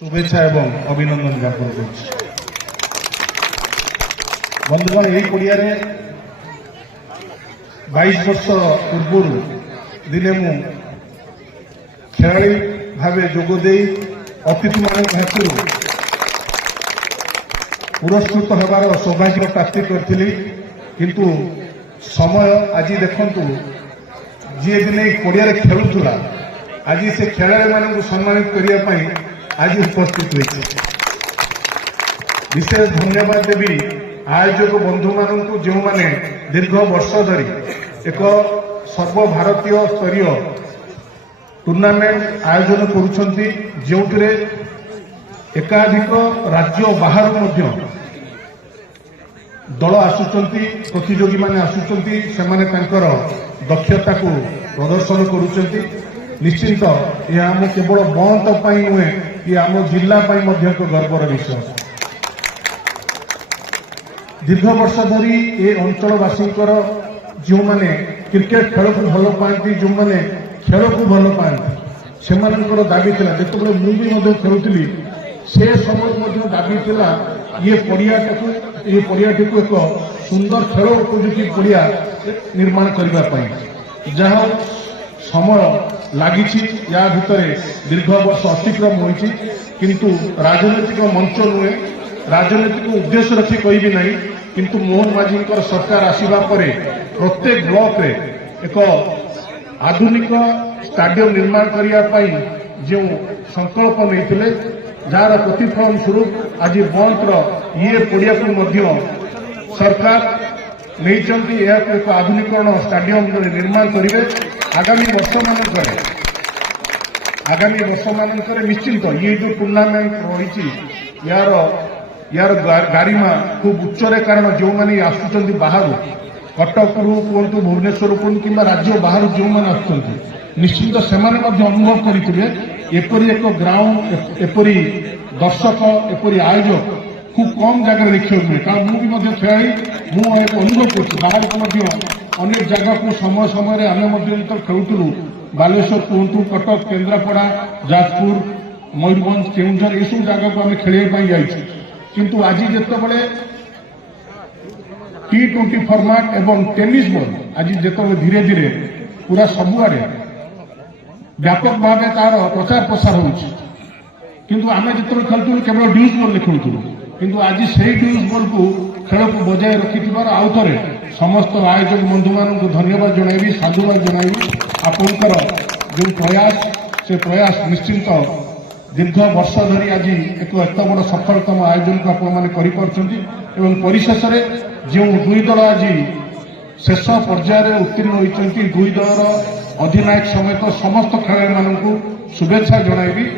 शुभेच्छा एवं अभिनंदन ज्ञापन कर बंधुगण यही पड़िया 22 वर्ष पूर्व दिने मु खेलाड़ी भाव जोगदे अतिथि मान पुरस्कृत होबार सौभाग्य प्राप्ति करी किंतु समय आज देखु जी दिने पड़िया खेलुला आज से खेलाड़ी मान सम्मानित करने आज उपस्थित हुई विशेष धन्यवाद देवी आयोजक बंधु मानू जो माने दीर्घ वर्ष धरी एक सर्वभारतीय स्तरीय टूर्नामेंट आयोजन करुछंती जोंथिरे एकाधिक राज्य बाहर मध्य दल आसुचंती प्रतियोगी माने आसुचंती सेमाने तांकर दक्षता को प्रदर्शन करुछंती निश्चित यह आम केवल बंद नुहे ये आम जिला एक गर्वर विषय दीर्घ वर्ष धरी ए अंचलवासी जो माने क्रिकेट खेल को भल पाती जो माने खेल को भल पाती से दाबी था जो मुझे खेलुली से समय दाबी था ये पड़ियाटी को एक सुंदर खेल उपयोगी पड़िया निर्माण करने जहाँ समय लगी या भितर दीर्घ वर्ष अतिक्रम होती किंतु राजनीतिक मंच नुहे राजनीतिक उद्देश्य रखी कहि ना किंतु मोहन माझी सरकार आसवा प्रत्येक ब्लॉक रे एक आधुनिक स्टाडियम निर्माण करने जो संकल्प नहीं जार प्रतिफलन स्वरूप आज बंतर ये पड़िया को सरकार नहीं एक आधुनिकरण स्टाडियम निर्माण करेंगे आगामी वर्ष मान निश्चिंत ये जो टूर्नामेंट रही यार गारिमा खूब उच्चरे कारण जो मैंने आसुंच बाहर कटक रु कहतु भुवनेश्वर कहतु कि राज्य बाहर जो मैंने आसुंच निश्चिंत से अनुभव करते एपरी एक ग्राउंड एपरी दर्शक एपरी आयोजक खूब कम जगह देखा मिले कारण मुझे खेल मुझे अनुभव कर अनेक जगह को समय समय आम खेलुलू बालेश्वर कहतु कटक केन्द्रापड़ा जाजपुर मयूरभंज केउंझर ये सब जगह को आम खेलने जाइए किंतु आज जिते T20 फॉर्मेट एवं टेनिस बॉल आज जिते धीरे धीरे पूरा सबुआड़े व्यापक भाव तार प्रचार प्रसार हो किंतु आम जिते खेलुलू केवल ड्यूज बॉल खेलुलू किंतु आज से ड्यूज बॉल को खेल को बजाय रखि आउ थे समस्त आयोजक बंधु मान धन्यवाद जनइबी साधुवाद जनइबी आपंकर जो प्रयास से प्रयास निश्चिंत दीर्घ वर्ष धरी आज एक एत बड़ सफलतम आयोजन को आपन परिशेष जो दुई दल आज शेष पर्यायर उत्तीर्ण होती दुई दलर अधिनायक समेत समस्त खेलाड़ी मानू शुभेच्छा जनइबी